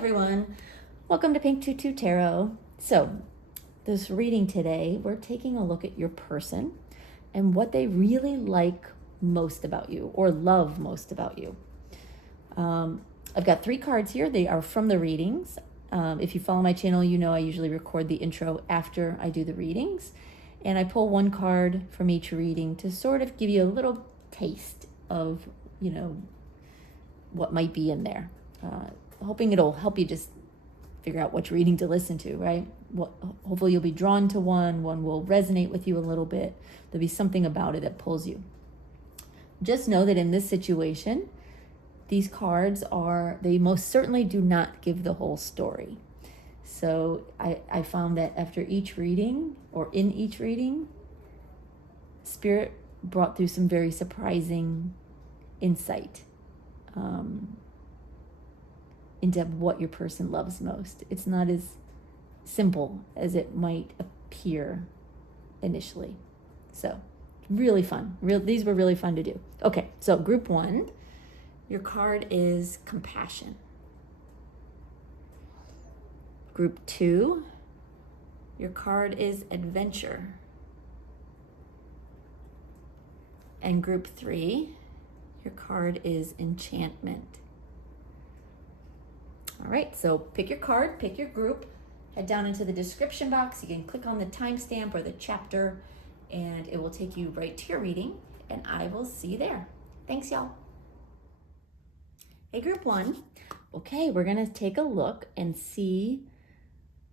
everyone. Welcome to Pink Tutu Tarot. So, this reading today, we're taking a look at your person and what they really like most about you or love most about you. I've got 3 cards here. They are from the readings. If you follow my channel, you know I usually record the intro after I do the readings. And I pull 1 card from each reading to sort of give you a little taste of, what might be in there. Hoping it'll help you just figure out which reading to listen to, right? Hopefully you'll be drawn to one will resonate with you a little bit. There'll be something about it that pulls you. Just know that in this situation, these cards they most certainly do not give the whole story. So I found that after each reading, or in each reading, Spirit brought through some very surprising insight into what your person loves most. It's not as simple as it might appear initially. So, really fun. These were really fun to do. Okay, so group 1, your card is compassion. Group 2, your card is adventure. And group 3, your card is enchantment. All right, so pick your card, pick your group, head down into the description box. You can click on the timestamp or the chapter, and it will take you right to your reading, and I will see you there. Thanks, y'all. Hey, group 1. Okay, we're gonna take a look and see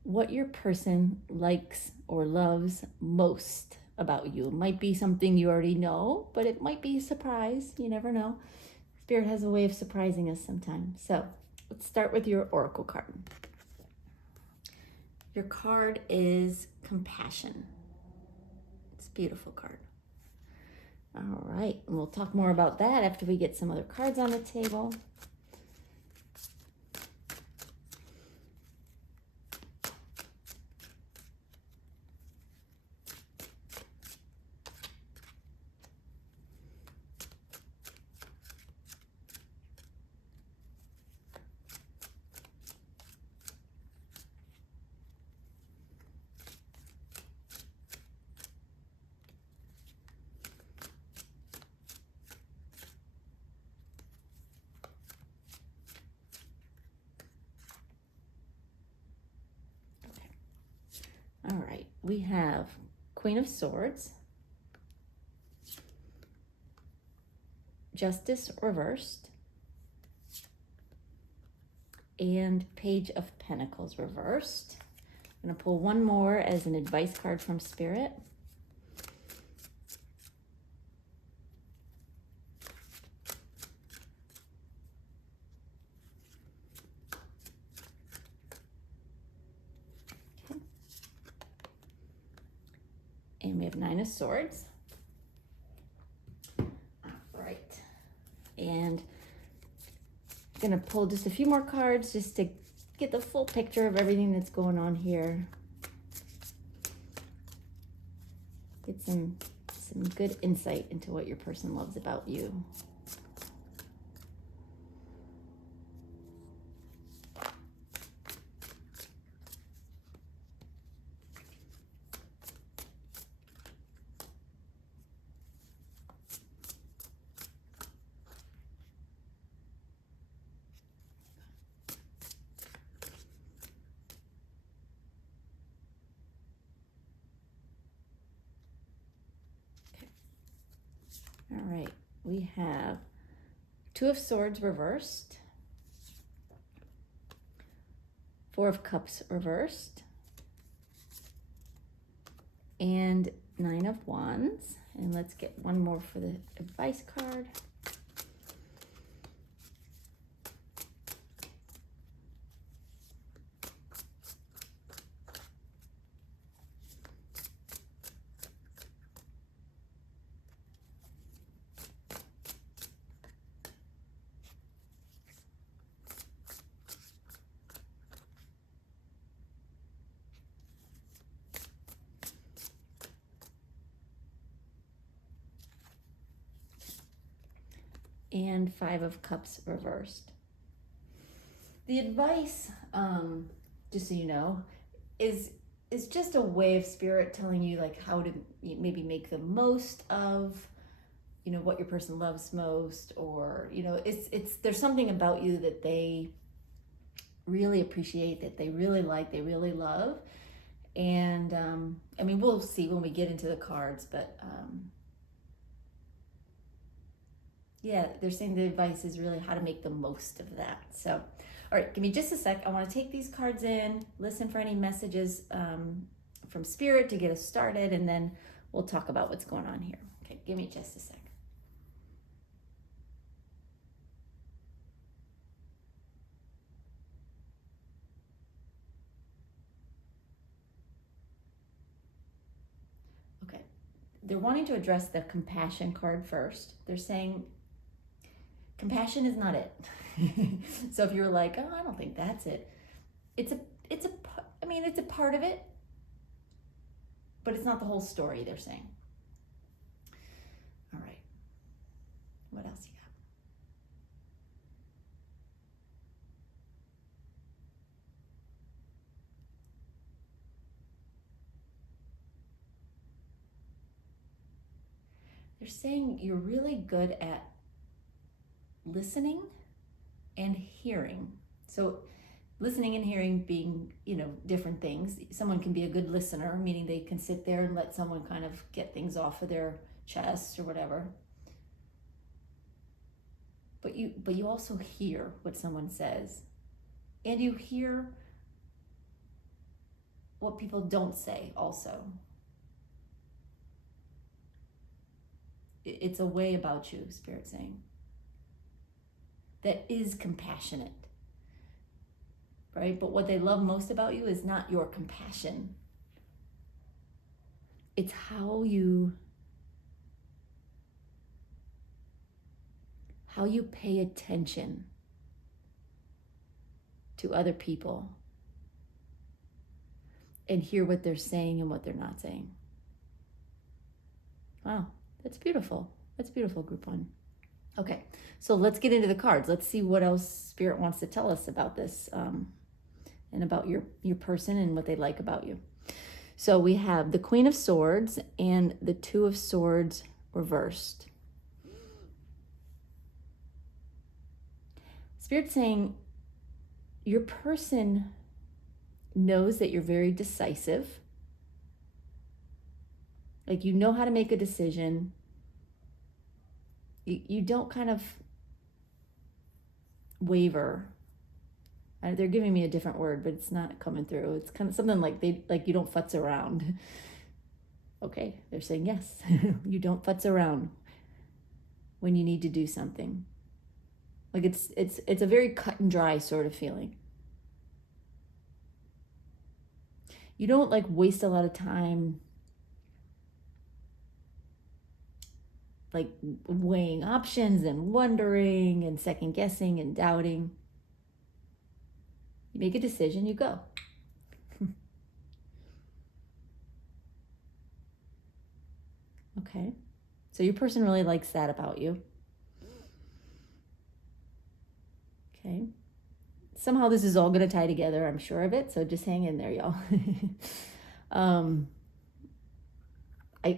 what your person likes or loves most about you. It might be something you already know, but it might be a surprise. You never know. Spirit has a way of surprising us sometimes. So let's start with your oracle card. Your card is compassion. It's a beautiful card. All right, and we'll talk more about that after we get some other cards on the table. All right, we have Queen of Swords, Justice reversed, and Page of Pentacles reversed. I'm going to pull one more as an advice card from Spirit. And we have 9 of Swords. All right. And I'm going to pull just a few more cards just to get the full picture of everything that's going on here. Get some good insight into what your person loves about you. All right, we have 2 of Swords reversed, 4 of Cups reversed, and 9 of Wands. And let's get one more for the advice card. And 5 of Cups reversed. The advice, just so you know, is just a way of Spirit telling you like how to maybe make the most of, you know, what your person loves most, or, you know, it's there's something about you that they really appreciate, that they really like, they really love. And I mean, we'll see when we get into the cards, but yeah, they're saying the advice is really how to make the most of that. So, all right, give me just a sec. I want to take these cards in, listen for any messages from Spirit to get us started, and then we'll talk about what's going on here. Okay, give me just a sec. Okay, they're wanting to address the compassion card first. They're saying compassion is not it. So if you're like, oh, I don't think that's it, it's a part of it, but it's not the whole story, they're saying. All right, what else you got? They're saying you're really good at listening and hearing. So listening and hearing being, you know, different things. Someone can be a good listener, meaning they can sit there and let someone kind of get things off of their chest or whatever. But you also hear what someone says, and you hear what people don't say also. It's a way about you, Spirit saying, that is compassionate, right? But what they love most about you is not your compassion. It's how you pay attention to other people and hear what they're saying and what they're not saying. Wow, that's beautiful. That's beautiful, group one. Okay, so let's get into the cards. Let's see what else Spirit wants to tell us about this and about your person and what they like about you. So we have the Queen of Swords and the Two of Swords reversed. Spirit saying your person knows that you're very decisive. Like, you know how to make a decision. You don't kind of waver. They're giving me a different word, but it's not coming through. It's kind of something like you don't futz around. Okay, they're saying yes. You don't futz around when you need to do something. Like it's a very cut and dry sort of feeling. You don't like waste a lot of time like weighing options and wondering and second guessing and doubting. You make a decision, you go. Okay, so your person really likes that about you. Okay, somehow this is all going to tie together, I'm sure of it, so just hang in there, y'all.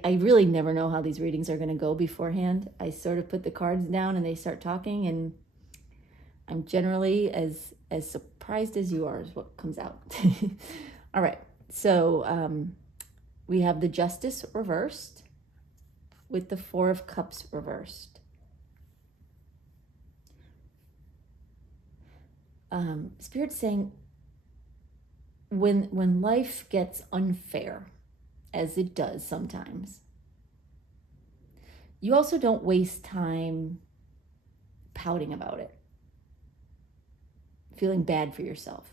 I really never know how these readings are going to go beforehand. I sort of put the cards down and they start talking, and I'm generally as surprised as you are is what comes out. All right, so we have the Justice reversed with the Four of Cups reversed. Spirit's saying when life gets unfair, as it does sometimes, you also don't waste time pouting about it, feeling bad for yourself.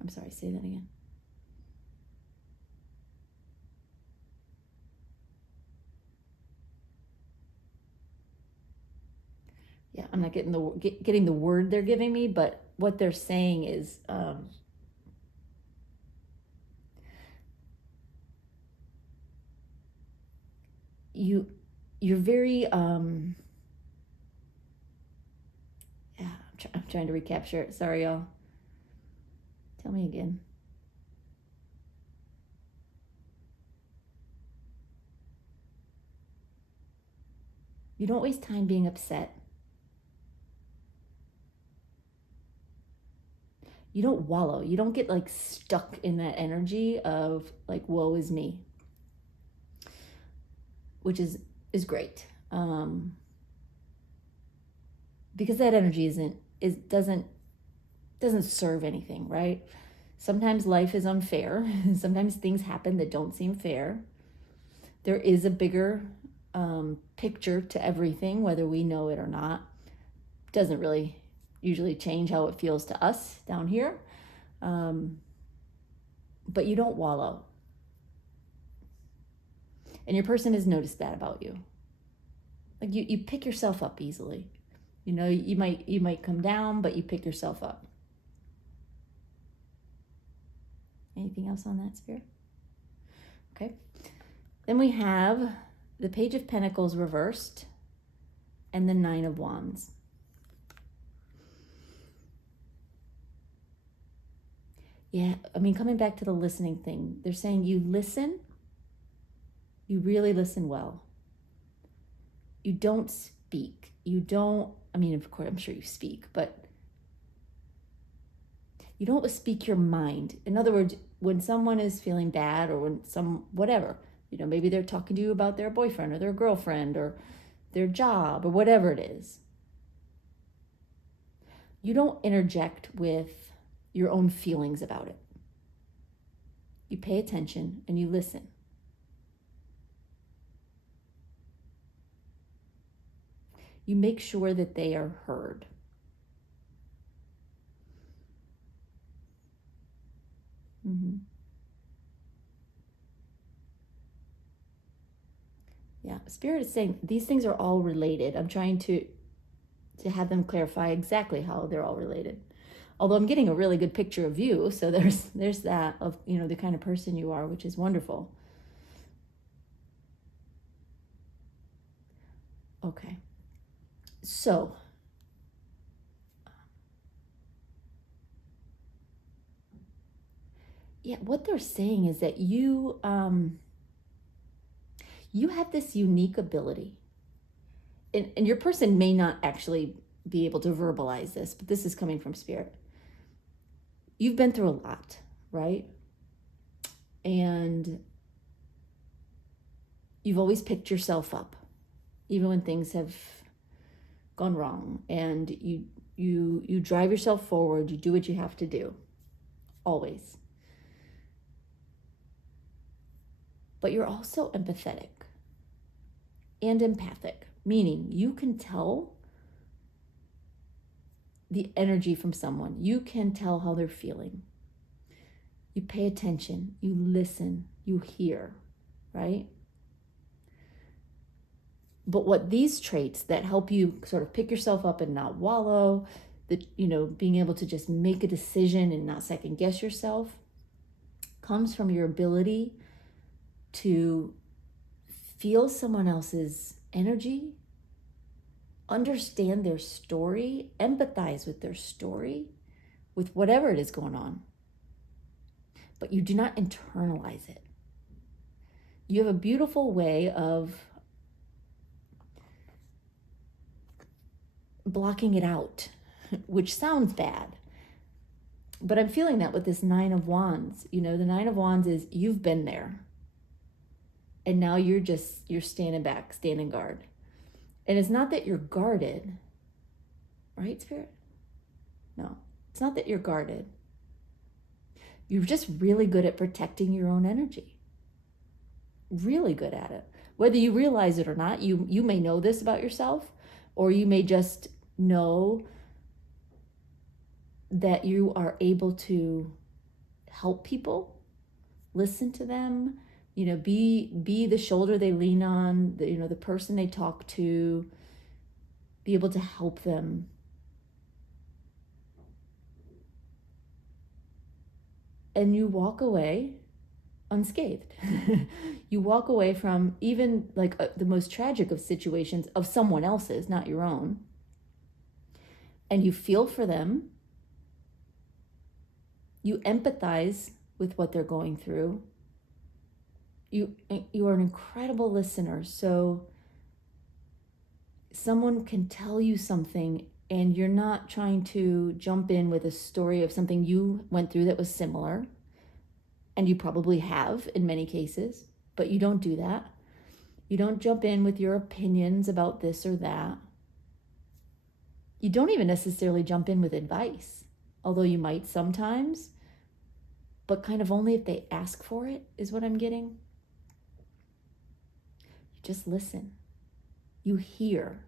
I'm sorry, say that again. Yeah, I'm not getting the word they're giving me, but what they're saying is you're very I'm trying to recapture it. Sorry, y'all. Tell me again. You don't waste time being upset. You don't wallow. You don't get like stuck in that energy of like, woe is me, which is great. Because that energy doesn't serve anything, right? Sometimes life is unfair. Sometimes things happen that don't seem fair. There is a bigger picture to everything, whether we know it or not. Doesn't really usually change how it feels to us down here. But you don't wallow. And your person has noticed that about you. Like you pick yourself up easily. You know, you might come down, but you pick yourself up. Anything else on that, Spirit? Okay. Then we have the Page of Pentacles reversed and the Nine of Wands. Yeah, I mean, coming back to the listening thing, they're saying you listen, you really listen well. You don't speak. You don't, I mean, of course, I'm sure you speak, but you don't speak your mind. In other words, when someone is feeling bad or when whatever, you know, maybe they're talking to you about their boyfriend or their girlfriend or their job or whatever it is, you don't interject with your own feelings about it. You pay attention and you listen. You make sure that they are heard. Yeah, Spirit is saying these things are all related. I'm trying to have them clarify exactly how they're all related. Although I'm getting a really good picture of you, so there's that of, you know, the kind of person you are, which is wonderful. Okay. So, yeah, what they're saying is that you have this unique ability, and your person may not actually be able to verbalize this, but this is coming from Spirit. You've been through a lot, right? And you've always picked yourself up, even when things have gone wrong, and you drive yourself forward. You do what you have to do, always. But you're also empathetic and empathic, meaning you can tell the energy from someone. You can tell how they're feeling. You pay attention, you listen, you hear, right? But what these traits that help you sort of pick yourself up and not wallow, that, you know, being able to just make a decision and not second guess yourself, comes from your ability to feel someone else's energy, understand their story, empathize with their story, with whatever it is going on. But you do not internalize it. You have a beautiful way of blocking it out, which sounds bad. But I'm feeling that with this Nine of Wands. You know, the Nine of Wands is you've been there. And now you're standing back, standing guard. And it's not that you're guarded, right, Spirit? No, it's not that you're guarded. You're just really good at protecting your own energy. Really good at it. Whether you realize it or not, you may know this about yourself, or you may just know that you are able to help people, listen to them, you know, be the shoulder they lean on, the person they talk to, be able to help them. And you walk away unscathed. You walk away from even like the most tragic of situations of someone else's, not your own. and you feel for them. You empathize with what they're going through. You are an incredible listener. So someone can tell you something and you're not trying to jump in with a story of something you went through that was similar. And you probably have in many cases, but you don't do that. You don't jump in with your opinions about this or that. You don't even necessarily jump in with advice, although you might sometimes, but kind of only if they ask for it, is what I'm getting. You just listen. You hear.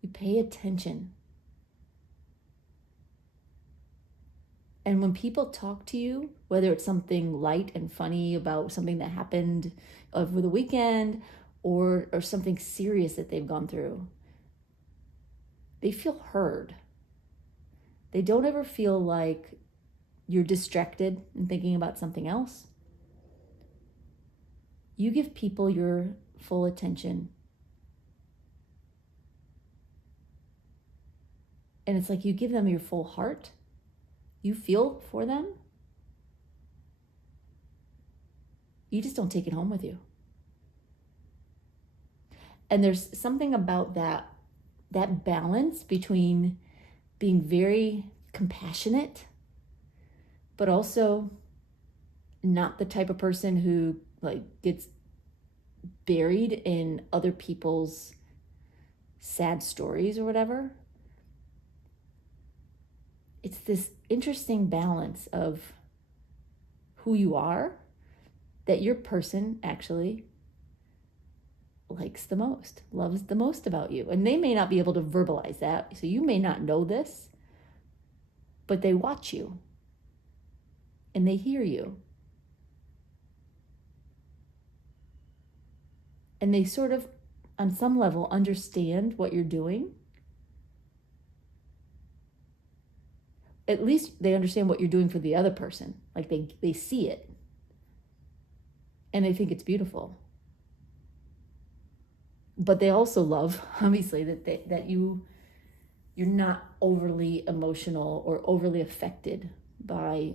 You pay attention. And when people talk to you, whether it's something light and funny about something that happened over the weekend or something serious that they've gone through, they feel heard. They don't ever feel like you're distracted and thinking about something else. You give people your full attention. And it's like you give them your full heart. You feel for them. You just don't take it home with you. And there's something about that balance between being very compassionate, but also not the type of person who gets buried in other people's sad stories or whatever. It's this interesting balance of who you are that your person actually likes the most, loves the most about you. And they may not be able to verbalize that, so you may not know this, but they watch you and they hear you. And they sort of, on some level, understand what you're doing. At least they understand what you're doing for the other person. Like they see it. And they think it's beautiful. But they also love, obviously, that you're not overly emotional or overly affected by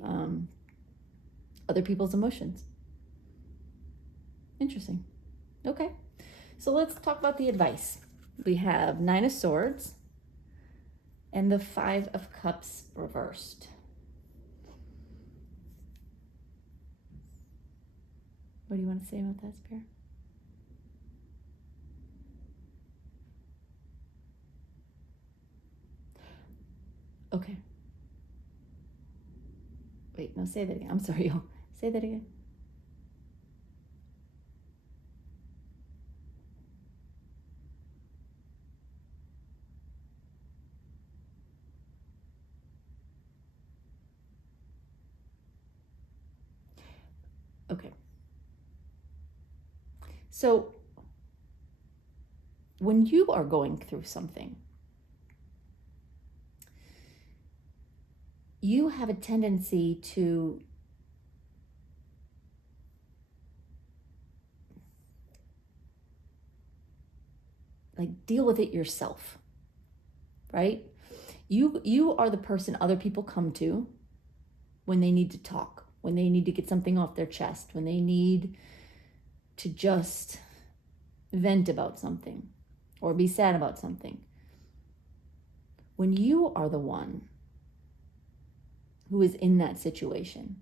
other people's emotions. Interesting. Okay. So let's talk about the advice. We have 9 of Swords and the 5 of Cups reversed. What do you want to say about that, Spirit? Okay. Wait, no, say that again. I'm sorry, y'all. Say that again. Okay. So when you are going through something, you have a tendency to deal with it yourself, right? You are the person other people come to when they need to talk, when they need to get something off their chest, when they need to just vent about something or be sad about something. When you are the one who is in that situation,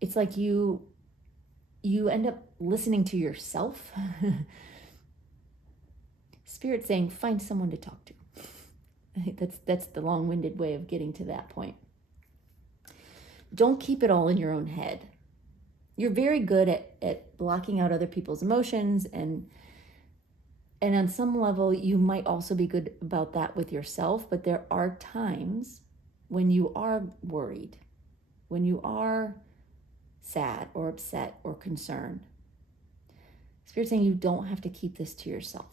it's like you end up listening to yourself. Spirit saying, find someone to talk to. I think that's the long-winded way of getting to that point. Don't keep it all in your own head. You're very good at blocking out other people's emotions, and on some level, you might also be good about that with yourself, but there are times when you are worried, when you are sad or upset or concerned. Spirit's saying you don't have to keep this to yourself.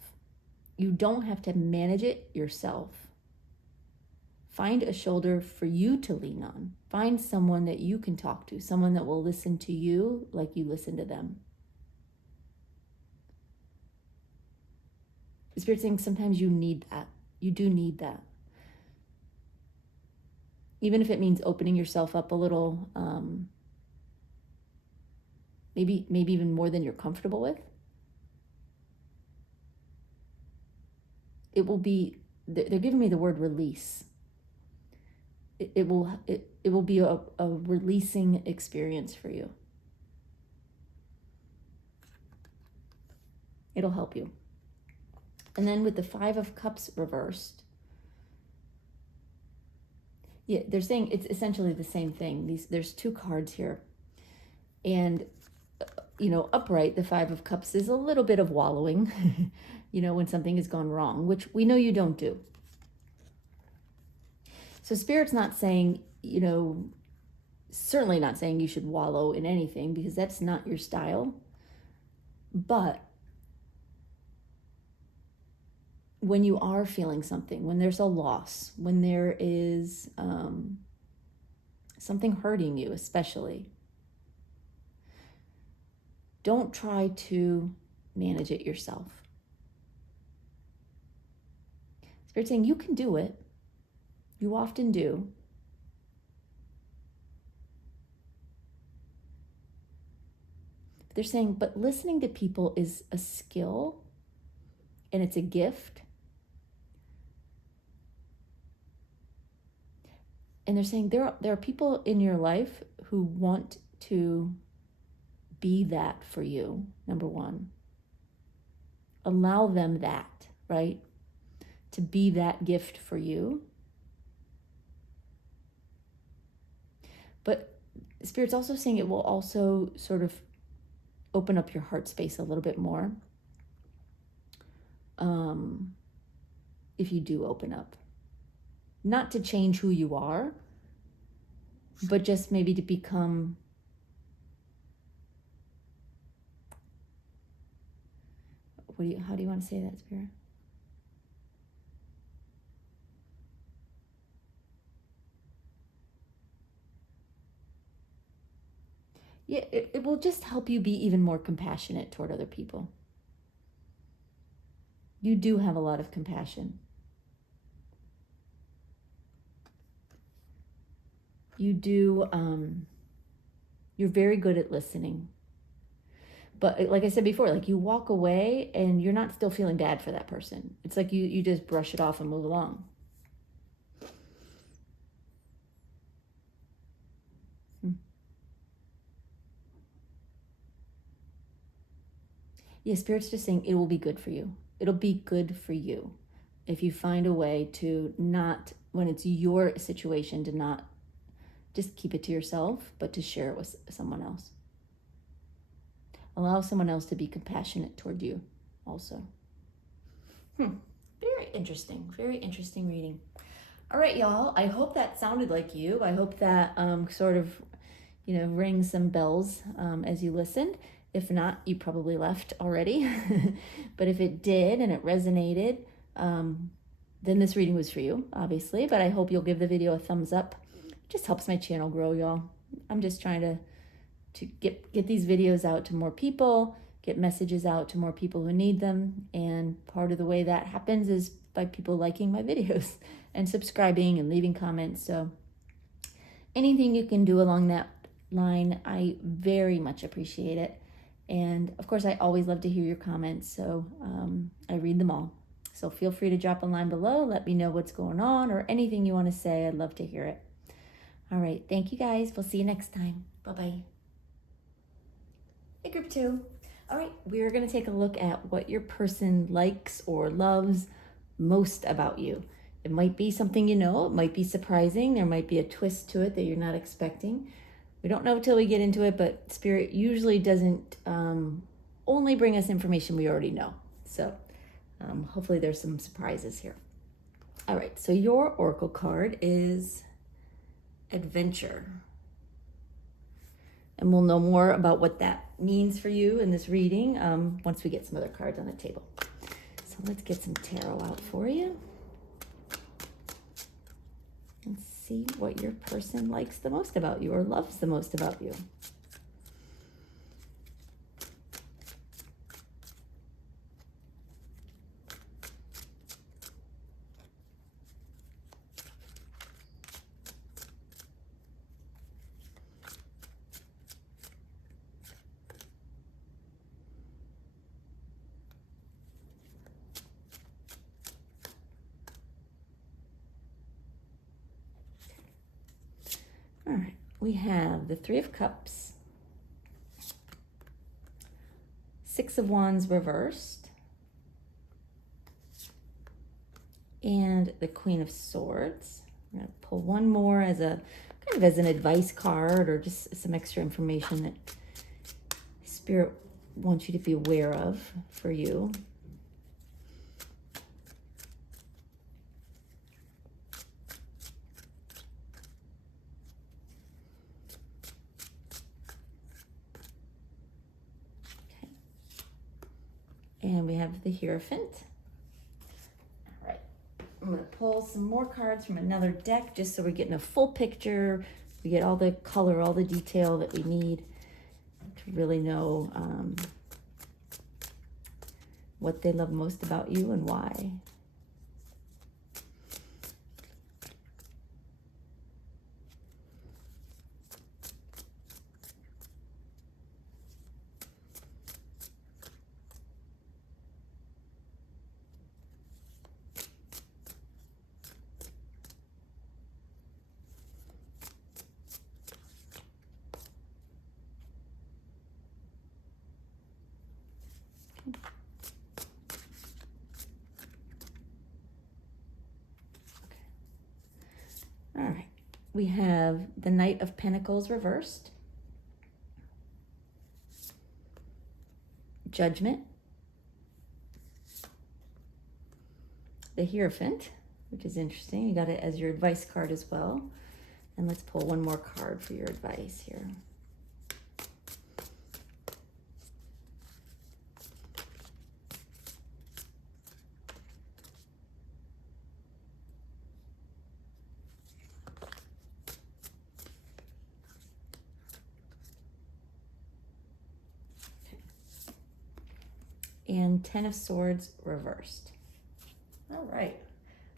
You don't have to manage it yourself. Find a shoulder for you to lean on. Find someone that you can talk to, someone that will listen to you like you listen to them. Spirit's saying sometimes you need that. You do need that. Even if it means opening yourself up a little, maybe even more than you're comfortable with. It will be, they're giving me the word release. It will be a releasing experience for you. It'll help you. And then with the 5 of Cups reversed, yeah, they're saying it's essentially the same thing. There's 2 cards here. And, upright, the 5 of Cups is a little bit of wallowing, when something has gone wrong, which we know you don't do. So Spirit's not saying, certainly not saying you should wallow in anything, because that's not your style. But when you are feeling something, when there's a loss, when there is something hurting you, especially, don't try to manage it yourself. Spirit's saying you can do it. You often do. They're saying, but listening to people is a skill and it's a gift. And they're saying there are people in your life who want to be that for you, number one. Allow them that, right? To be that gift for you. But Spirit's also saying it will also sort of open up your heart space a little bit more. If you do open up. Not to change who you are, but just maybe to become how do you want to say that, Spirit? Yeah, it will just help you be even more compassionate toward other people. You do have a lot of compassion. You do, you're very good at listening. But like I said before, like you walk away and you're not still feeling bad for that person. It's like you just brush it off and move along. Yeah, Spirit's just saying it will be good for you. It'll be good for you if you find a way to not, when it's your situation, to not just keep it to yourself, but to share it with someone else. Allow someone else to be compassionate toward you also. Very interesting reading. All right, y'all. I hope that sounded like you. I hope that sort of, rings some bells as you listened. If not, you probably left already. But if it did and it resonated, then this reading was for you, obviously. But I hope you'll give the video a thumbs up. It just helps my channel grow, y'all. I'm just trying to get these videos out to more people, get messages out to more people who need them. And part of the way that happens is by people liking my videos and subscribing and leaving comments. So anything you can do along that line, I very much appreciate it. And of course, I always love to hear your comments, so I read them all. So feel free to drop a line below. Let me know what's going on or anything you want to say. I'd love to hear it. All right. Thank you, guys. We'll see you next time. Bye-bye. Hey, group 2. All right. We're going to take a look at what your person likes or loves most about you. It might be something you know. It might be surprising. There might be a twist to it that you're not expecting. We don't know until we get into it, but Spirit usually doesn't only bring us information we already know. So hopefully there's some surprises here. All right, so your oracle card is Adventure. And we'll know more about what that means for you in this reading once we get some other cards on the table. So let's get some tarot out for you. And see what your person likes the most about you or loves the most about you. All right, we have the Three of Cups, Six of Wands reversed, and the Queen of Swords. I'm gonna pull one more as a kind of as an advice card or just some extra information that Spirit wants you to be aware of for you. Okay. And we have the Hierophant. All right. I'm going to pull some more cards from another deck just so we're getting a full picture. We get all the color, all the detail that we need to really know what they love most about you and why. All right, we have the Knight of Pentacles reversed, Judgment, the Hierophant, which is interesting. You got it as your advice card as well. And let's pull one more card for your advice here. And Ten of Swords reversed. All right.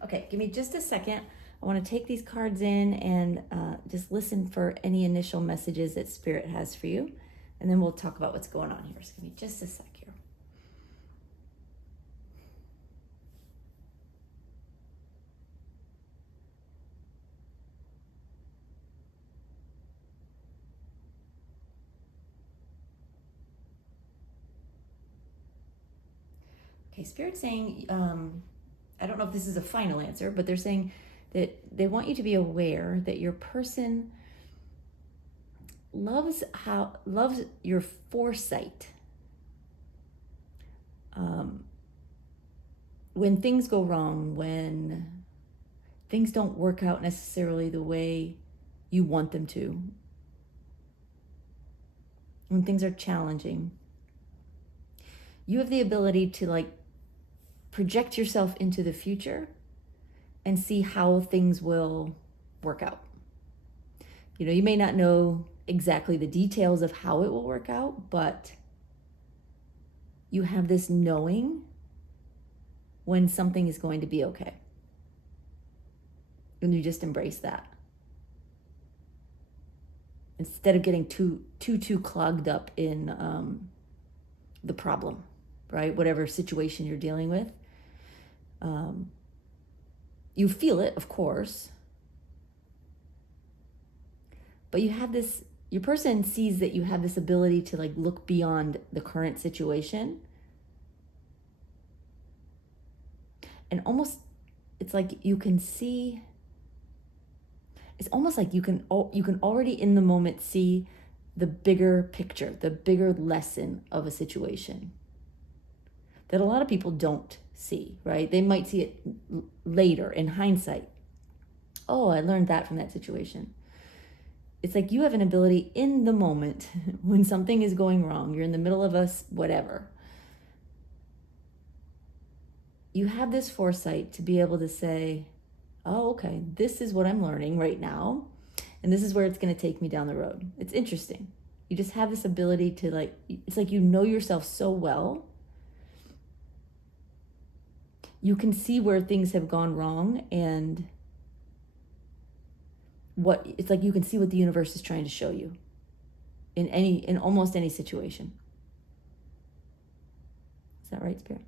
Okay, give me just a second. I want to take these cards in and just listen for any initial messages that Spirit has for you. And then we'll talk about what's going on here. So give me just a sec here. Okay, Spirit's saying, I don't know if this is a final answer, but they're saying that they want you to be aware that your person loves your foresight. When things go wrong, when things don't work out necessarily the way you want them to, when things are challenging, you have the ability to project yourself into the future and see how things will work out. You know, you may not know exactly the details of how it will work out, but you have this knowing when something is going to be okay. And you just embrace that. Instead of getting too clogged up in the problem, right? Whatever situation you're dealing with. You feel it, of course. But you have this, your person sees that you have this ability to look beyond the current situation. And almost, it's like you can see, it's almost like you can already in the moment see the bigger picture, the bigger lesson of a situation that a lot of people don't see, right? They might see it later in hindsight. Oh, I learned that from that situation. It's like you have an ability in the moment when something is going wrong, you're in the middle of whatever. You have this foresight to be able to say, oh, okay, this is what I'm learning right now, and this is where it's going to take me down the road. It's interesting. You just have this ability to it's like you know yourself so well. You can see where things have gone wrong and it's like you can see what the universe is trying to show you in almost any situation. Is that right, Spirit?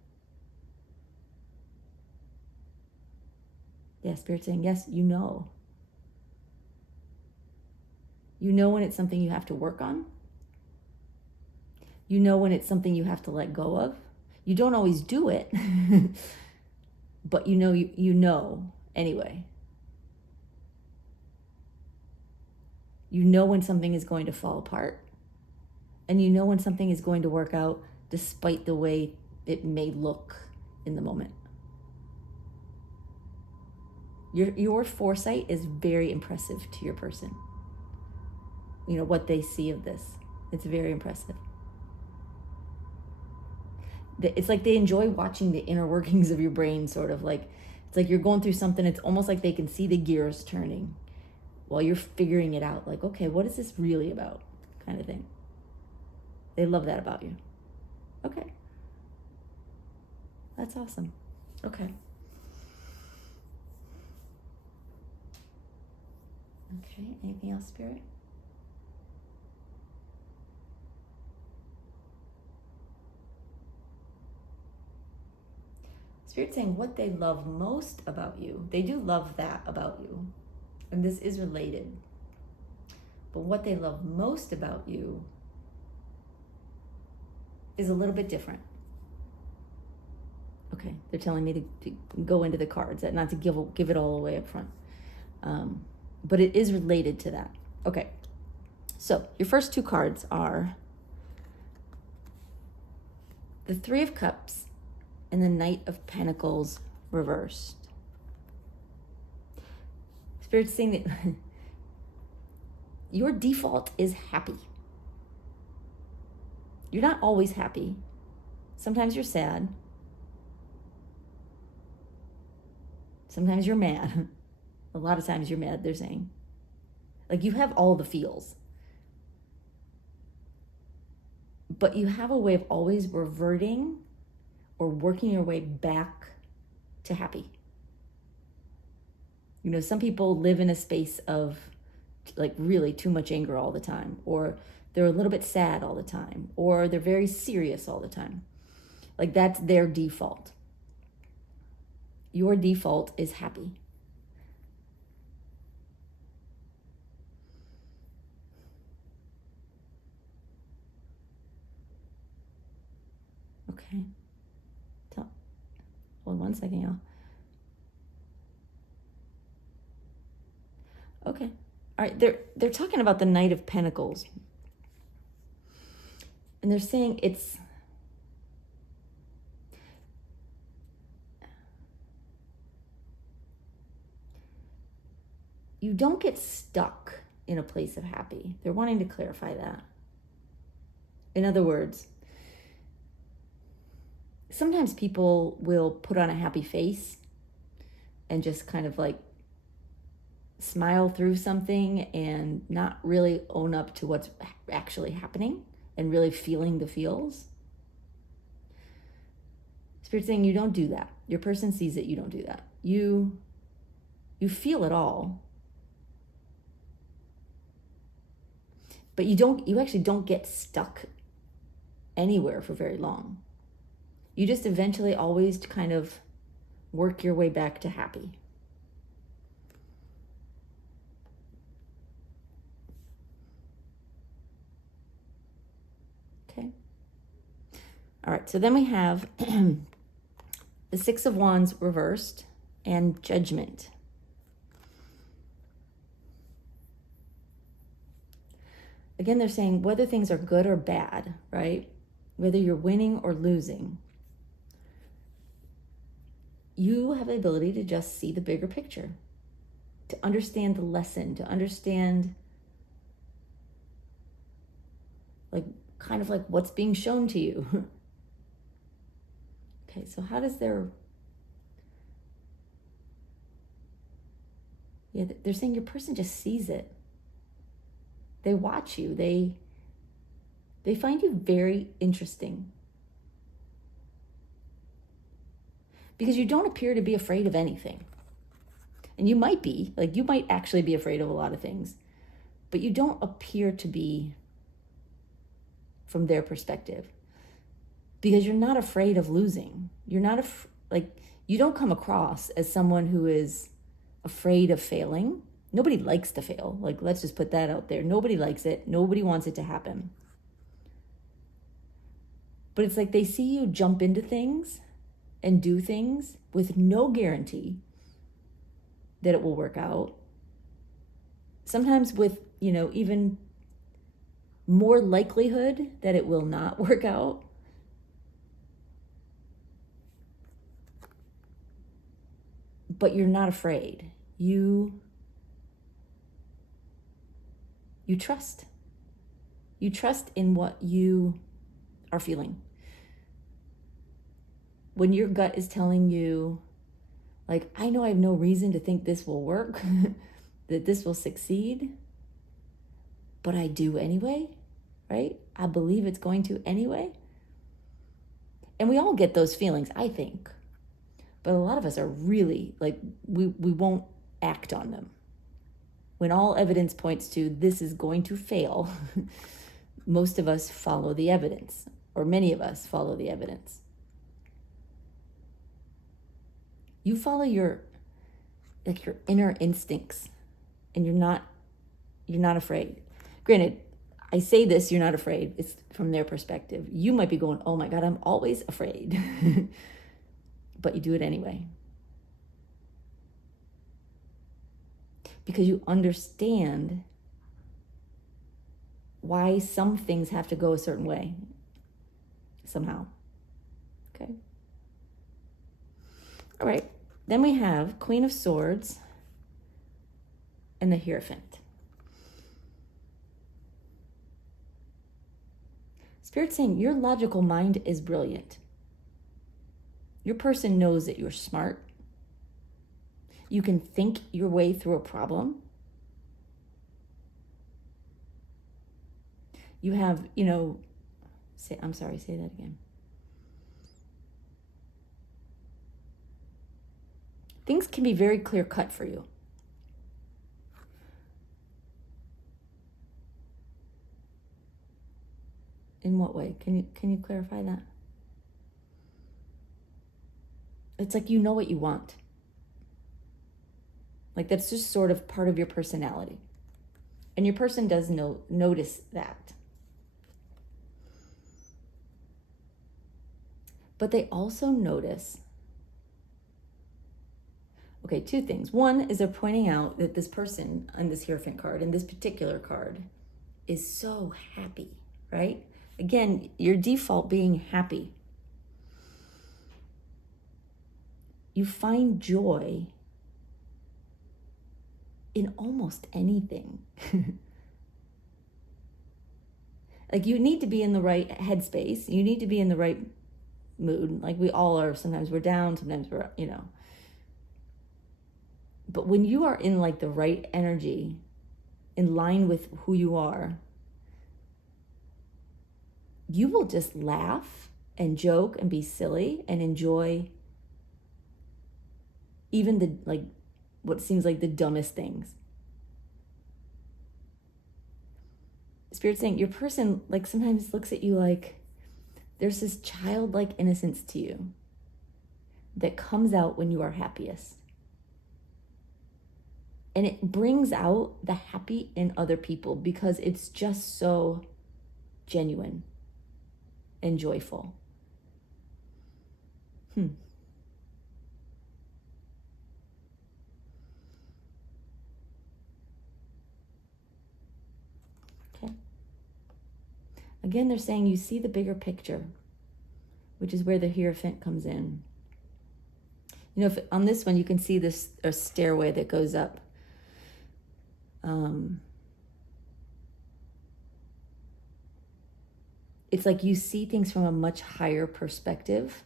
Yeah, Spirit's saying, yes, you know. You know when it's something you have to work on. You know when it's something you have to let go of. You don't always do it, but you know anyway. You know when something is going to fall apart, and you know when something is going to work out despite the way it may look in the moment. Your foresight is very impressive to your person. You know, what they see of this. It's very impressive. It's like they enjoy watching the inner workings of your brain, sort of like, it's like you're going through something. It's almost like they can see the gears turning while you're figuring it out. Like, okay, what is this really about? Kind of thing. They love that about you. Okay. That's awesome. Okay. Okay, anything else, Spirit? Spirit's saying what they love most about you. They do love that about you. And this is related. But what they love most about you is a little bit different. Okay, they're telling me to go into the cards, not to give it all away up front. But it is related to that. Okay, so your first two cards are the Three of Cups and the Knight of Pentacles reversed. Spirit's saying that your default is happy. You're not always happy. Sometimes you're sad. Sometimes you're mad. A lot of times you're mad, they're saying. Like, you have all the feels. But you have a way of always reverting or working your way back to happy. You know, some people live in a space of like really too much anger all the time, or they're a little bit sad all the time, or they're very serious all the time. Like, that's their default. Your default is happy. Okay. Hold 1 second, y'all. Okay. All right. They're talking about the Knight of Pentacles. And they're saying it's you don't get stuck in a place of happy. They're wanting to clarify that. In other words, sometimes people will put on a happy face and just kind of like smile through something and not really own up to what's actually happening and really feeling the feels. Spirit's saying you don't do that. Your person sees it, you don't do that. You feel it all. But you actually don't get stuck anywhere for very long. You just eventually always kind of work your way back to happy. Okay. All right, so then we have the Six of Wands reversed and Judgment. Again, they're saying whether things are good or bad, right? Whether you're winning or losing, you have the ability to just see the bigger picture, to understand the lesson, to understand like kind of like what's being shown to you. Okay, so how does they're saying your person just sees it. They watch you. They find you very interesting. Because you don't appear to be afraid of anything. And you might be, like you might actually be afraid of a lot of things, but you don't appear to be from their perspective. Because you're not afraid of losing. You're not you don't come across as someone who is afraid of failing Nobody likes to fail. Like, let's just put that out there. Nobody likes it. Nobody wants it to happen. But it's like they see you jump into things and do things with no guarantee that it will work out. Sometimes with, even more likelihood that it will not work out. But you're not afraid. You trust. You trust in what you are feeling. When your gut is telling you, like, I know I have no reason to think this will work, that this will succeed, but I do anyway, right? I believe it's going to anyway. And we all get those feelings, I think. But a lot of us are really, like, we won't act on them. When all evidence points to this is going to fail, most of us follow the evidence, or many of us follow the evidence. You follow your inner instincts, and you're not afraid. Granted, I say this, you're not afraid. It's from their perspective. You might be going, oh my God, I'm always afraid. But you do it anyway. Because you understand why some things have to go a certain way. Somehow. Okay? All right. Then we have Queen of Swords and the Hierophant. Spirit's saying your logical mind is brilliant. Your person knows that you're smart. You can think your way through a problem. You have, say that again. Things can be very clear cut for you. In what way? Can you clarify that? It's like you know what you want. Like that's just sort of part of your personality. And your person does notice that. But they also notice, okay, two things. One is they're pointing out that this person on this Hierophant card, and this particular card, is so happy, right? Again, your default being happy. You find joy in almost anything. Like you need to be in the right headspace. You need to be in the right mood. Like we all are. Sometimes we're down, sometimes we're, But when you are in like the right energy, in line with who you are, you will just laugh and joke and be silly and enjoy even the, like, what seems like the dumbest things. Spirit's saying your person, like, sometimes looks at you like there's this childlike innocence to you that comes out when you are happiest. And it brings out the happy in other people because it's just so genuine and joyful. Okay. Again, they're saying you see the bigger picture, which is where the Hierophant comes in. If on this one you can see this a stairway that goes up. It's like you see things from a much higher perspective,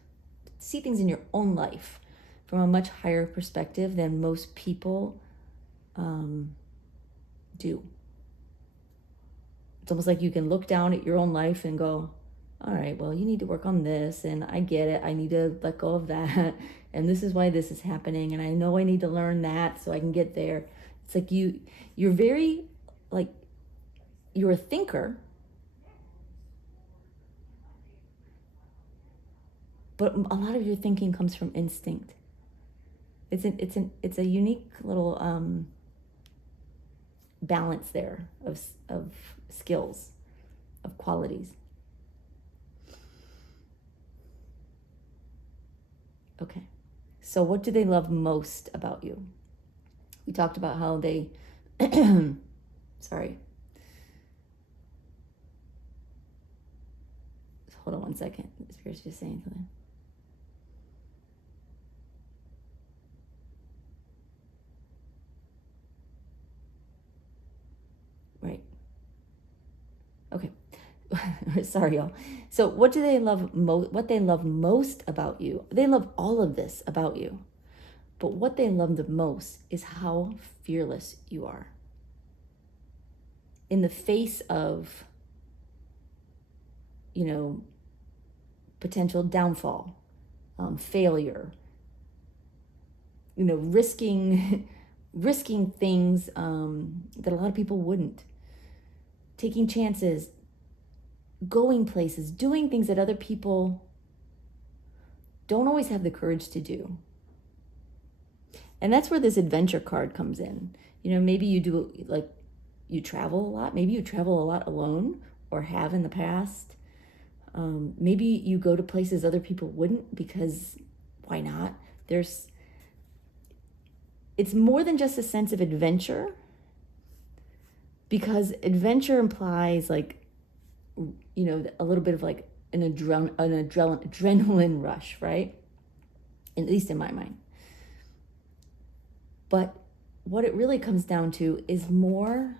see things in your own life from a much higher perspective than most people do. It's almost like you can look down at your own life and go, all right, well, you need to work on this, and I get it. I need to let go of that, and this is why this is happening, and I know I need to learn that so I can get there. It's like you're very, like, you're a thinker, but a lot of your thinking comes from instinct. It's a unique little balance there of skills, of qualities. Okay. So what do they love most about you? We talked about how they, sorry. Hold on one second. The Spirit's just saying something. Right. Okay. Sorry, y'all. So what do they love most? What they love most about you? They love all of this about you. But what they love the most is how fearless you are. In the face of, potential downfall, failure, risking things that a lot of people wouldn't, taking chances, going places, doing things that other people don't always have the courage to do. And that's where this adventure card comes in. Maybe you do, like, you travel a lot. Maybe you travel a lot alone or have in the past. Maybe you go to places other people wouldn't, because why not? It's more than just a sense of adventure, because adventure implies, like, a little bit of like an adrenaline rush, right? At least in my mind. But what it really comes down to is more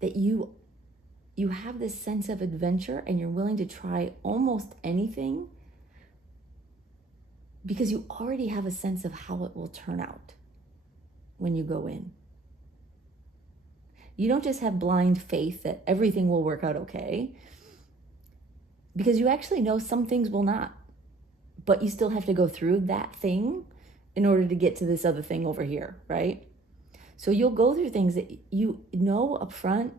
that you have this sense of adventure and you're willing to try almost anything because you already have a sense of how it will turn out when you go in. You don't just have blind faith that everything will work out okay, because you actually know some things will not, but you still have to go through that thing in order to get to this other thing over here, right? So you'll go through things that you know up front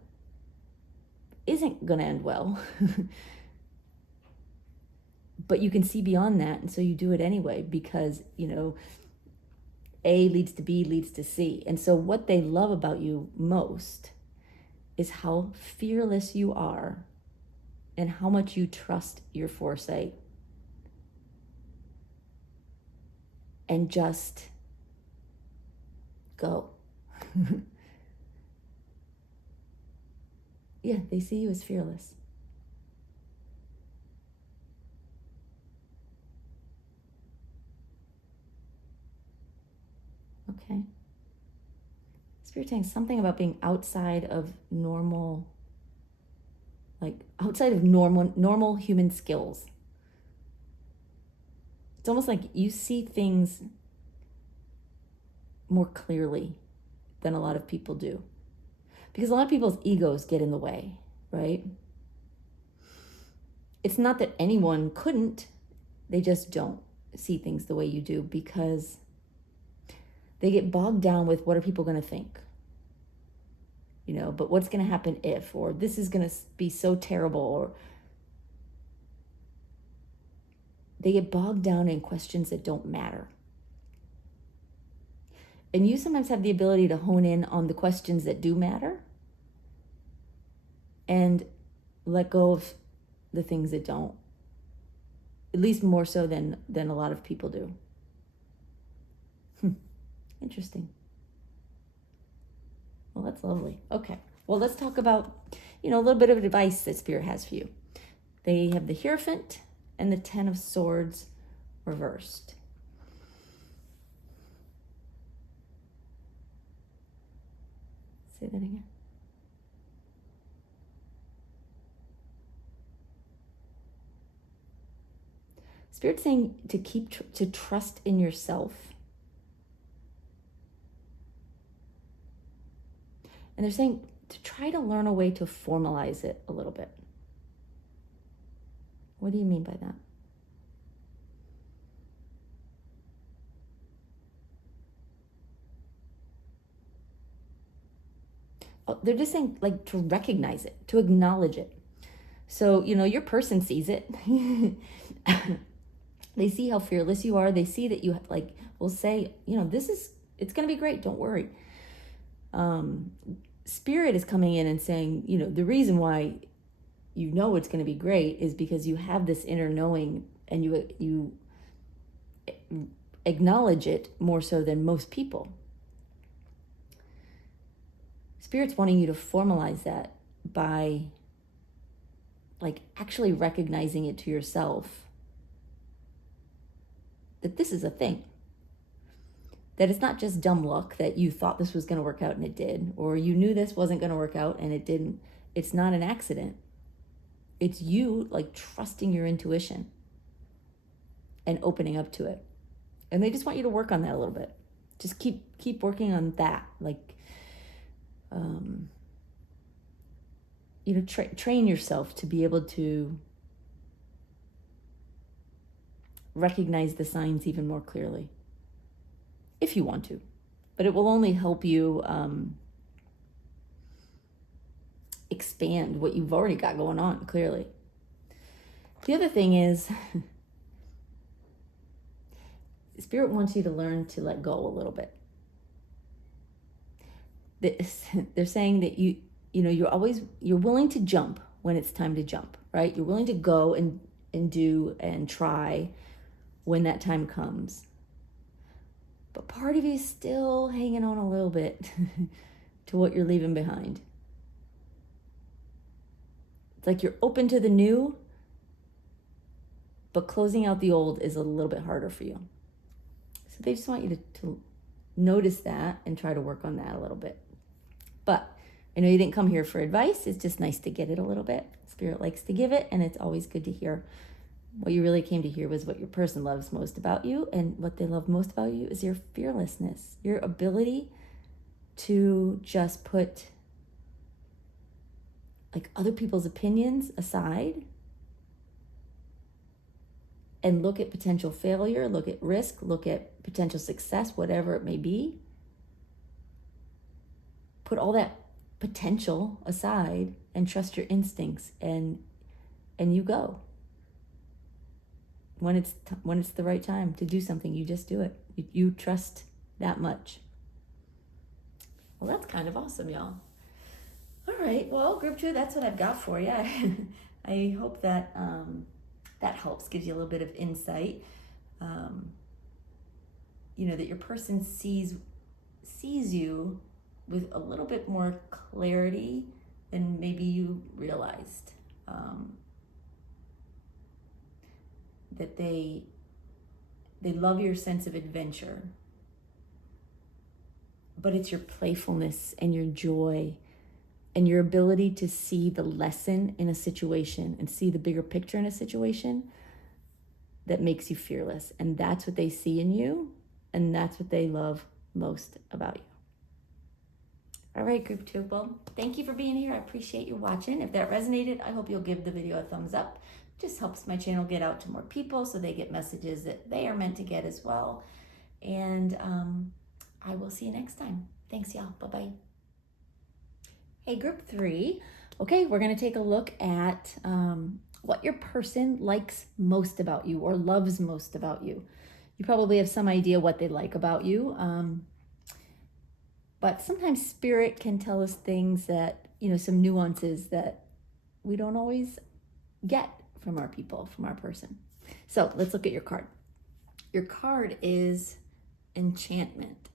isn't going to end well, but you can see beyond that, and so you do it anyway because, A leads to B leads to C. And so what they love about you most is how fearless you are and how much you trust your foresight. And just go. Yeah, they see you as fearless. Okay. Spirit saying something about being outside of normal, like outside of normal human skills. It's almost like you see things more clearly than a lot of people do. Because a lot of people's egos get in the way, right? It's not that anyone couldn't, they just don't see things the way you do because they get bogged down with what are people going to think? But what's going to happen if, or this is going to be so terrible, or they get bogged down in questions that don't matter. And you sometimes have the ability to hone in on the questions that do matter and let go of the things that don't, at least more so than a lot of people do. Interesting. Well, that's lovely. Okay. Well, let's talk about, a little bit of advice that Spirit has for you. They have the Hierophant and the 10 of Swords reversed. Say that again. Spirit's saying to trust in yourself. And they're saying to try to learn a way to formalize it a little bit. What do you mean by that? Oh, they're just saying, like, to recognize it, to acknowledge it. So, your person sees it. They see how fearless you are. They see that you, will say, this is It's going to be great. Don't worry. Spirit is coming in and saying, you know, the reason why you know it's going to be great is because you have this inner knowing, and you acknowledge it more so than most people. Spirit's wanting you to formalize that by like actually recognizing it to yourself that this is a thing. That it's not just dumb luck that you thought this was going to work out and it did, or you knew this wasn't going to work out and it didn't. It's not an accident. It's you like trusting your intuition and opening up to it. And they just want you to work on that a little bit. Just keep working on that. Like, you know, train yourself to be able to recognize the signs even more clearly, if you want to. But it will only help you expand what you've already got going on, clearly. The other thing is, Spirit wants you to learn to let go a little bit. They're saying that you know, you're willing to jump when it's time to jump, right? You're willing to go and do and try when that time comes. But part of you is still hanging on a little bit to what you're leaving behind. It's like you're open to the new, but closing out the old is a little bit harder for you. So they just want you to notice that and try to work on that a little bit. But I know you didn't come here for advice. It's just nice to get it a little bit. Spirit likes to give it, and it's always good to hear. What you really came to hear was what your person loves most about you, and what they love most about you is your fearlessness, your ability to just put like other people's opinions aside and look at potential failure, look at risk, look at potential success, whatever it may be. Put all that potential aside and trust your instincts, and you go. When it's the right time to do something, you just do it. You trust that much. Well, that's kind of awesome, y'all. All right, well, group 2, that's what I've got for you. I hope that that helps, gives you a little bit of insight. You know, that your person sees you with a little bit more clarity than maybe you realized. That they love your sense of adventure, but it's your playfulness and your joy and your ability to see the lesson in a situation and see the bigger picture in a situation that makes you fearless. And that's what they see in you, and that's what they love most about you. All right, group 2. Well, thank you for being here. I appreciate you watching. If that resonated, I hope you'll give the video a thumbs up. It just helps my channel get out to more people so they get messages that they are meant to get as well. And I will see you next time. Thanks, y'all. Bye-bye. Hey, group 3. Okay, we're going to take a look at what your person likes most about you or loves most about you. You probably have some idea what they like about you. But sometimes Spirit can tell us things that, you know, some nuances that we don't always get from our people, from our person. So let's look at your card. Your card is Enchantment.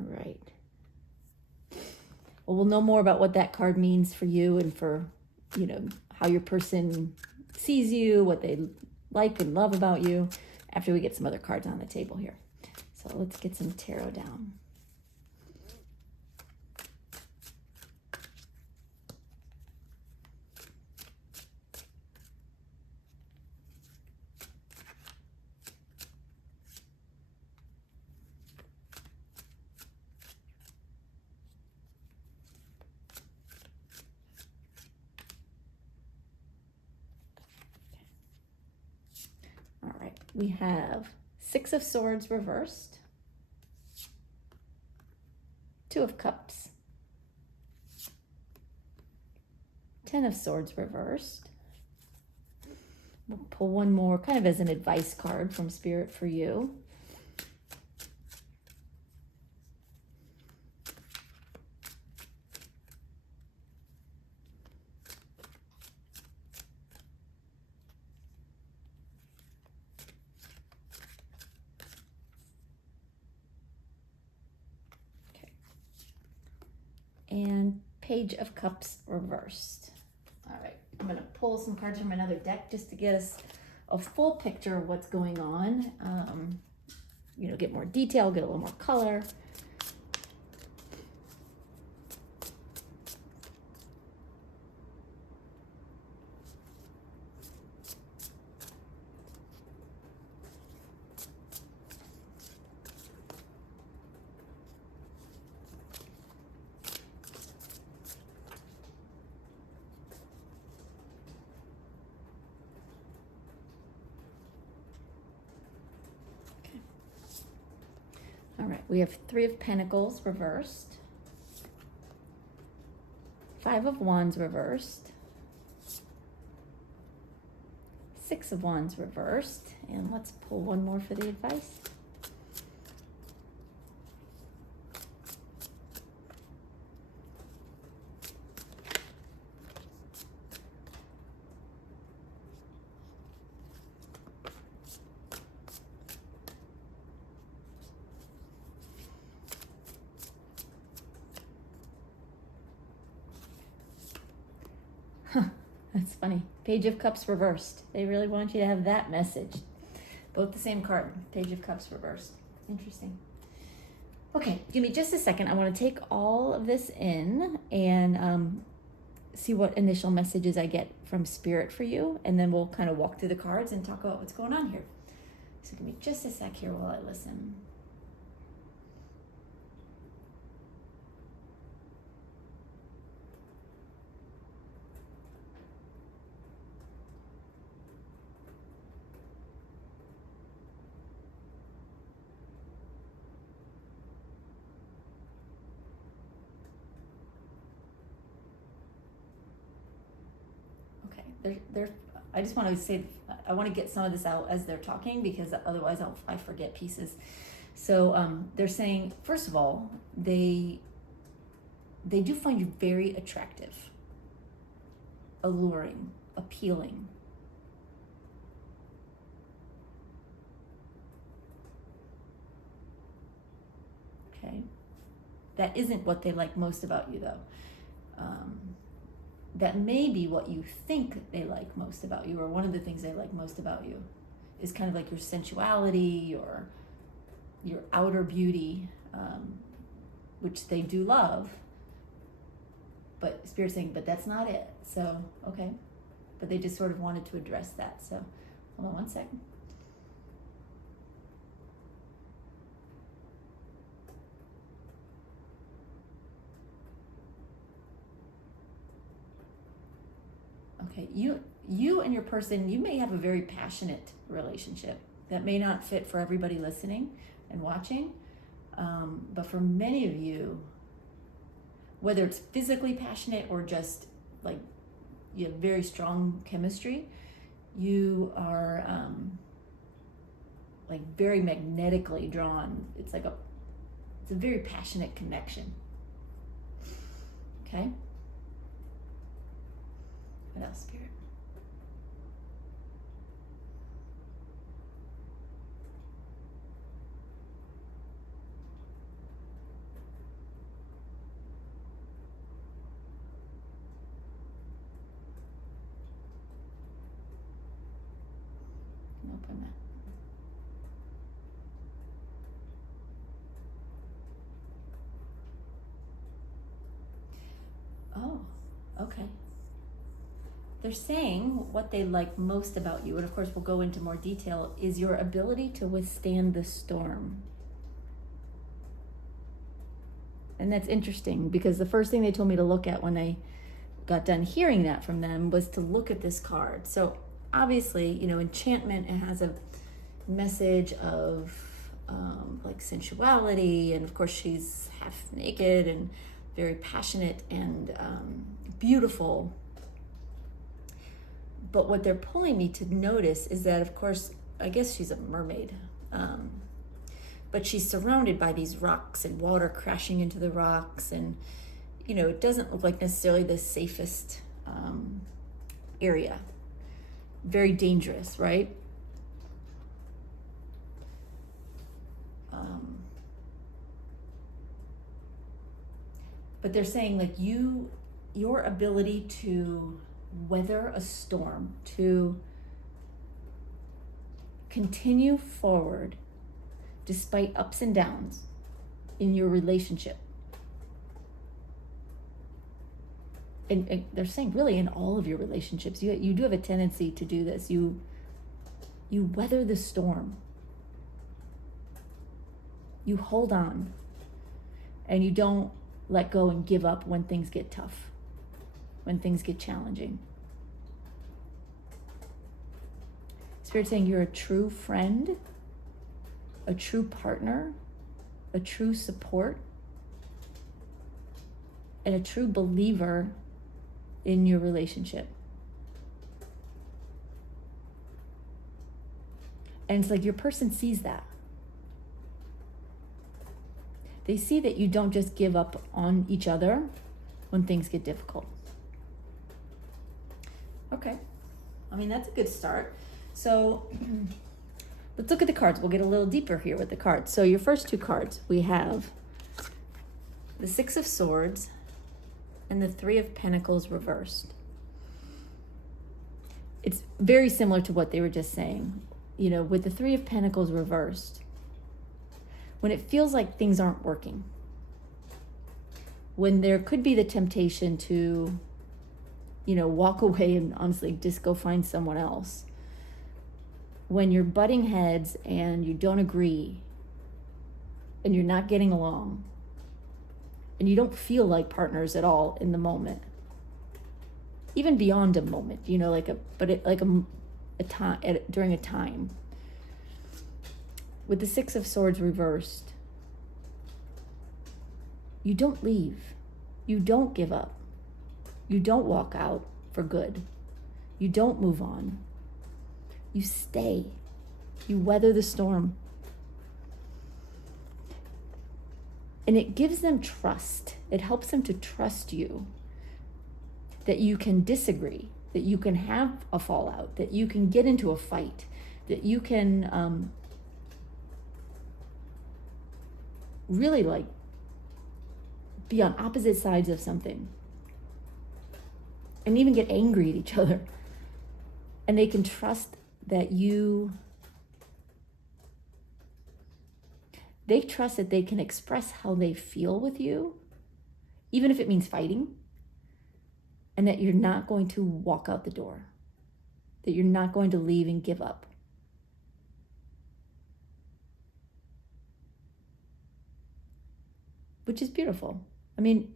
All right. Well, we'll know more about what that card means for you and for, you know, how your person sees you, what they like and love about you, after we get some other cards on the table here. So let's get some tarot down. All right, we have 6 of Swords reversed, 2 of Cups, 10 of Swords reversed. We'll pull one more kind of as an advice card from Spirit for you. and Page of Cups reversed. All right, I'm going to pull some cards from another deck just to get us a full picture of what's going on. Get more detail, get a little more color. All right, we have Three of Pentacles reversed, Five of Wands reversed, Six of Wands reversed, and let's pull one more for the advice. That's funny. Page of Cups reversed. They really want you to have that message. Both the same card. Page of Cups reversed. Interesting. Okay, give me just a second. I want to take all of this in and see what initial messages I get from Spirit for you. And then we'll kind of walk through the cards and talk about what's going on here. So give me just a sec here while I listen. I just want to say, I want to get some of this out as they're talking because otherwise I forget pieces. So they're saying, first of all, they do find you very attractive, alluring, appealing. Okay. That isn't what they like most about you, though. That may be what you think they like most about you, or one of the things they like most about you is kind of like your sensuality or your outer beauty, which they do love. But Spirit's saying, but that's not it. So, okay. But they just sort of wanted to address that. So, hold on one second. Okay, you and your person, you may have a very passionate relationship that may not fit for everybody listening and watching, but for many of you, whether it's physically passionate or just like you have very strong chemistry, you are like very magnetically drawn. It's a very passionate connection. Okay. What else, Spirit? Open that. Oh, okay. They're saying what they like most about you, and of course we'll go into more detail, is your ability to withstand the storm. And that's interesting because the first thing they told me to look at when I got done hearing that from them was to look at this card. So obviously, enchantment, it has a message of like sensuality, and of course she's half naked and very passionate and beautiful. But what they're pulling me to notice is that, of course, I guess she's a mermaid, but she's surrounded by these rocks and water crashing into the rocks, and it doesn't look like necessarily the safest area. Very dangerous, right? But they're saying like your ability to weather a storm, to continue forward despite ups and downs in your relationship. And they're saying really in all of your relationships, you do have a tendency to do this. You weather the storm. You hold on and you don't let go and give up when things get tough, when things get challenging. Spirit's saying you're a true friend, a true partner, a true support, and a true believer in your relationship. And it's like your person sees that. They see that you don't just give up on each other when things get difficult. Okay. I mean, that's a good start. So let's look at the cards. We'll get a little deeper here with the cards. So your first two cards, we have the Six of Swords and the Three of Pentacles reversed. It's very similar to what they were just saying. You know, with the Three of Pentacles reversed, when it feels like things aren't working, when there could be the temptation to, you know, walk away and honestly just go find someone else, when you're butting heads and you don't agree and you're not getting along and you don't feel like partners at all in the moment, even beyond a moment, you know, during a time. With the Six of Swords reversed, you don't leave. You don't give up. You don't walk out for good. You don't move on. You stay. You weather the storm. And it gives them trust. It helps them to trust you, that you can disagree, that you can have a fallout, that you can get into a fight, that you can really like be on opposite sides of something and even get angry at each other. And they can trust that they trust that they can express how they feel with you, even if it means fighting, and that you're not going to walk out the door, that you're not going to leave and give up. Which is beautiful. I mean,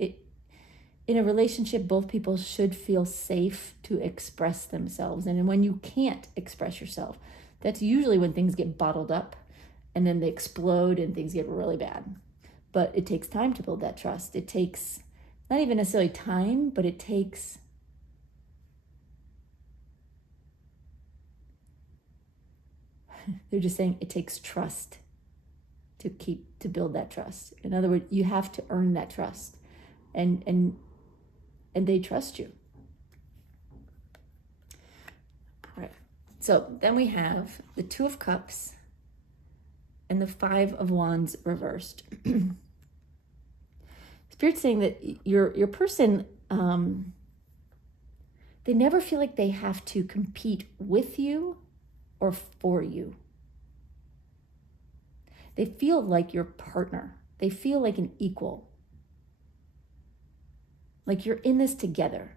in a relationship, both people should feel safe to express themselves. And when you can't express yourself, that's usually when things get bottled up and then they explode and things get really bad. But it takes time to build that trust. It takes not even necessarily time, but it takes they're just saying it takes trust to build that trust. In other words, you have to earn that trust, and they trust you. All right. So then we have the Two of Cups and the Five of Wands reversed. Spirit's saying that your person, they never feel like they have to compete with you or for you. They feel like your partner. They feel like an equal. Like you're in this together.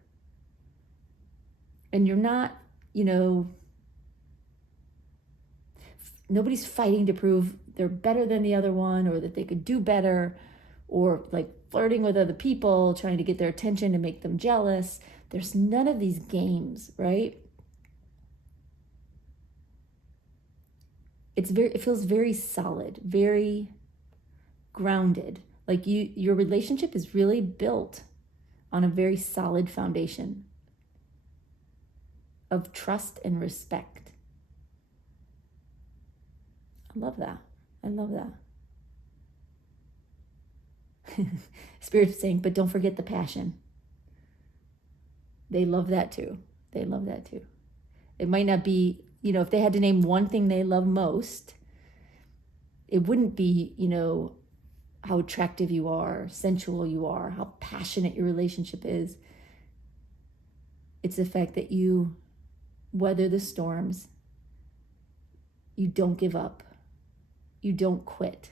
And you're not, you know, nobody's fighting to prove they're better than the other one or that they could do better, or like flirting with other people, trying to get their attention to make them jealous. There's none of these games, right? It feels very solid, very grounded. Like your relationship is really built on a very solid foundation of trust and respect. I love that. I love that. Spirit's saying, but don't forget the passion. They love that too. They love that too. It might not be, you know, if they had to name one thing they love most, it wouldn't be, you know, how attractive you are, sensual you are, how passionate your relationship is. It's the fact that you weather the storms. You don't give up. You don't quit.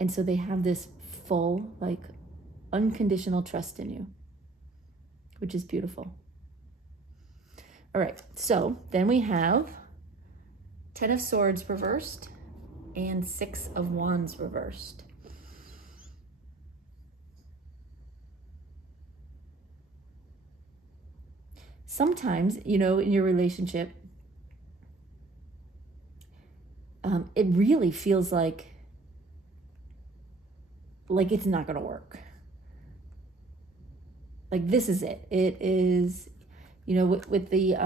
And so they have this full, like, unconditional trust in you, which is beautiful. All right, so then we have 10 of Swords reversed and 6 of Wands reversed. Sometimes, in your relationship, it really feels like it's not going to work. Like, this is it. It is, with the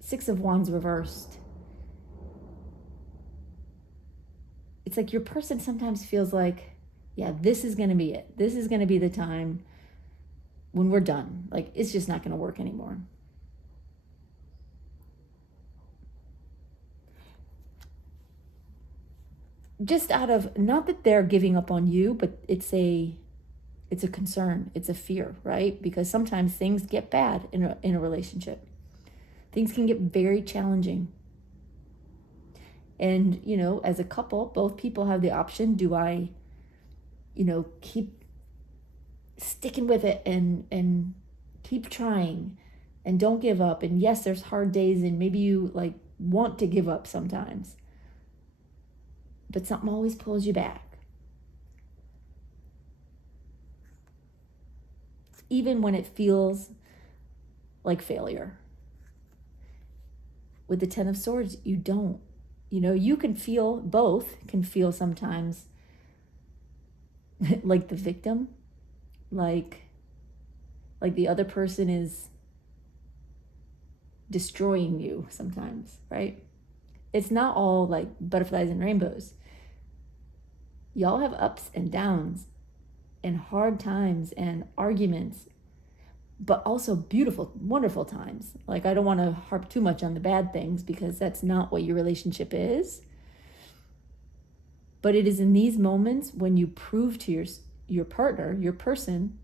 6 of Wands reversed, it's like your person sometimes feels like, yeah, this is going to be it. This is going to be the time when we're done. Like, it's just not going to work anymore. Just out of, not that they're giving up on you, but it's a concern, it's a fear, right? Because sometimes things get bad in a relationship. Things can get very challenging. And, as a couple, both people have the option. Do I, keep sticking with it and keep trying and don't give up? And yes, there's hard days and maybe you want to give up sometimes, but something always pulls you back. Even when it feels like failure. With the 10 of Swords, you don't. You can feel, both can feel sometimes like the victim, like the other person is destroying you sometimes, right? It's not all like butterflies and rainbows. Y'all have ups and downs and hard times and arguments, but also beautiful, wonderful times. Like, I don't want to harp too much on the bad things because that's not what your relationship is. But it is in these moments when you prove to your partner, your person,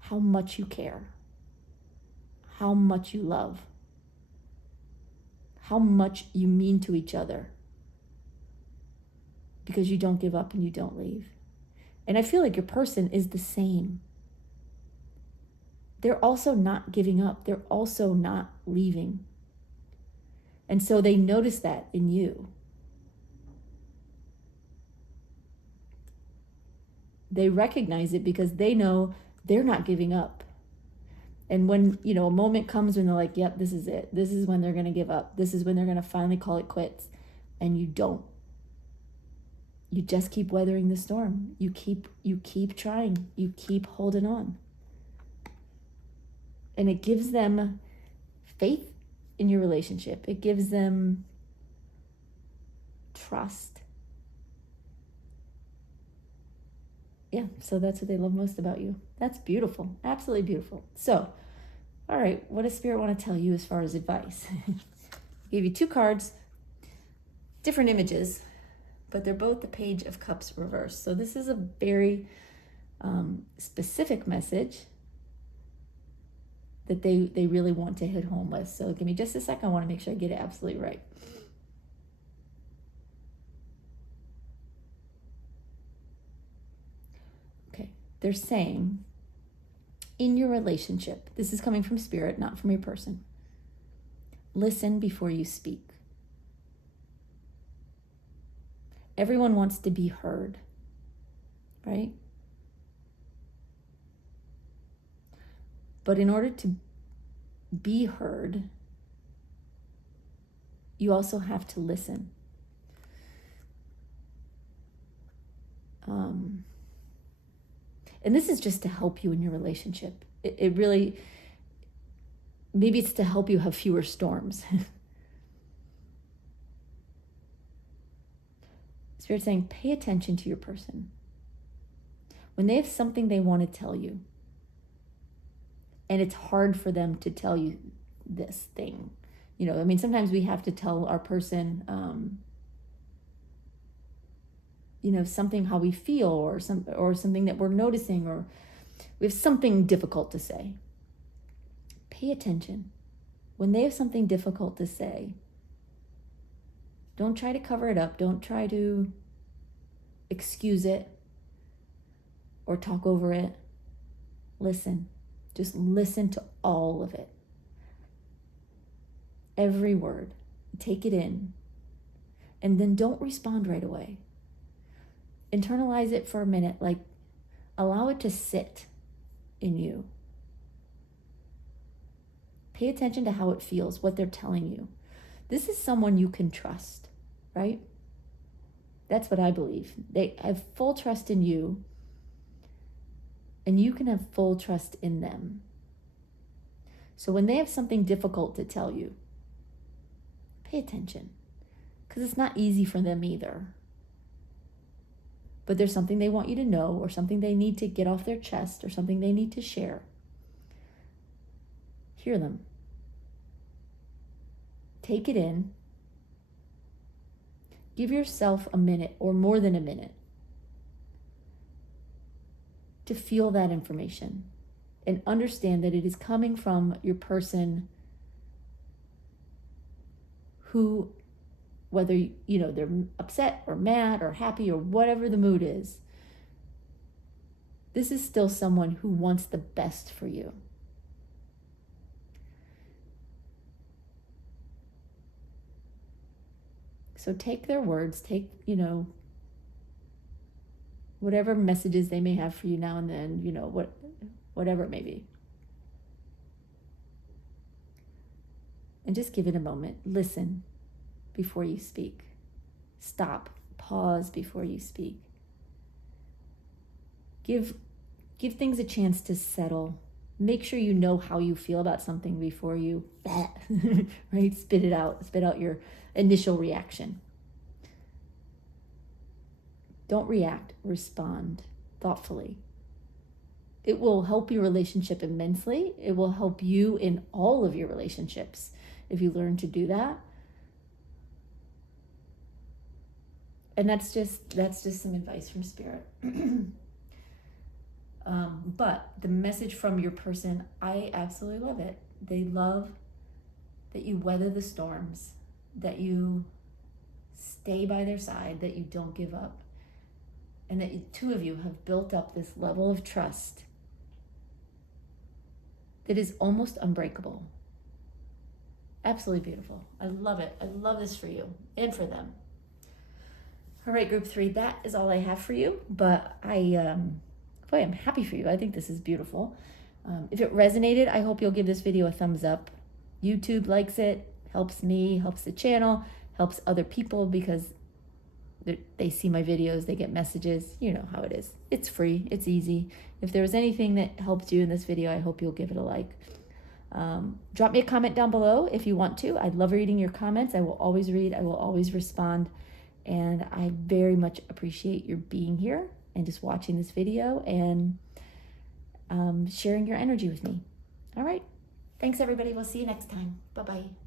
how much you care, how much you love, how much you mean to each other, because you don't give up and you don't leave. And I feel like your person is the same. They're also not giving up. They're also not leaving. And so they notice that in you. They recognize it because they know they're not giving up. And when, a moment comes when they're like, yep, this is it. This is when they're going to give up. This is when they're going to finally call it quits. And you don't. You just keep weathering the storm. You keep trying. You keep holding on. And it gives them faith in your relationship. It gives them trust. Yeah, so that's what they love most about you. That's beautiful. Absolutely beautiful. So, all right, what does Spirit want to tell you as far as advice? I gave you 2 cards, different images, but they're both the Page of Cups reversed. So this is a very specific message that they really want to hit home with. So give me just a second. I want to make sure I get it absolutely right. Okay, they're saying, in your relationship, this is coming from Spirit, not from your person, listen before you speak. Everyone wants to be heard, right? But in order to be heard, you also have to listen. And this is just to help you in your relationship. It really, maybe it's to help you have fewer storms. Spirit's saying, pay attention to your person. When they have something they want to tell you, and it's hard for them to tell you this thing, You know, I mean, sometimes we have to tell our person, you know, something, how we feel, or something that we're noticing, or we have something difficult to say. Pay attention. When they have something difficult to say, don't try to cover it up. Don't try to excuse it or talk over it. Listen. Just listen to all of it. Every word. Take it in. And then don't respond right away. Internalize it for a minute. Like, allow it to sit in you. Pay attention to how it feels, what they're telling you. This is someone you can trust, right? That's what I believe. They have full trust in you, and you can have full trust in them. So when they have something difficult to tell you, pay attention, because it's not easy for them either. But there's something they want you to know, or something they need to get off their chest, or something they need to share. Hear them. Take it in. Give yourself a minute, or more than a minute, to feel that information and understand that it is coming from your person who, whether you know they're upset or mad or happy or whatever the mood is, this is still someone who wants the best for you. So take their words, take, you know, whatever messages they may have for you now and then, you know, whatever it may be. And just give it a moment. Listen before you speak. Stop. Pause before you speak. Give things a chance to settle. Make sure you know how you feel about something before you, right? Spit it out. Spit out your initial reaction. Don't react. Respond thoughtfully. It will help your relationship immensely. It will help you in all of your relationships if you learn to do that. And that's just some advice from Spirit. But the message from your person, I absolutely love it. They love that you weather the storms, that you stay by their side, that you don't give up, and that you, two of you have built up this level of trust that is almost unbreakable. Absolutely beautiful. I love it. I love this for you and for them. All right, group 3, that is all I have for you, but I'm happy for you. I think this is beautiful. If it resonated, I hope you'll give this video a thumbs up. YouTube likes it, helps me, helps the channel, helps other people because they see my videos, they get messages. You know how it is. It's free, it's easy. If there was anything that helped you in this video, I hope you'll give it a like. Drop me a comment down below if you want to. I'd love reading your comments. I will always read, I will always respond. And I very much appreciate your being here and just watching this video and sharing your energy with me. All right. Thanks, everybody. We'll see you next time. Bye-bye.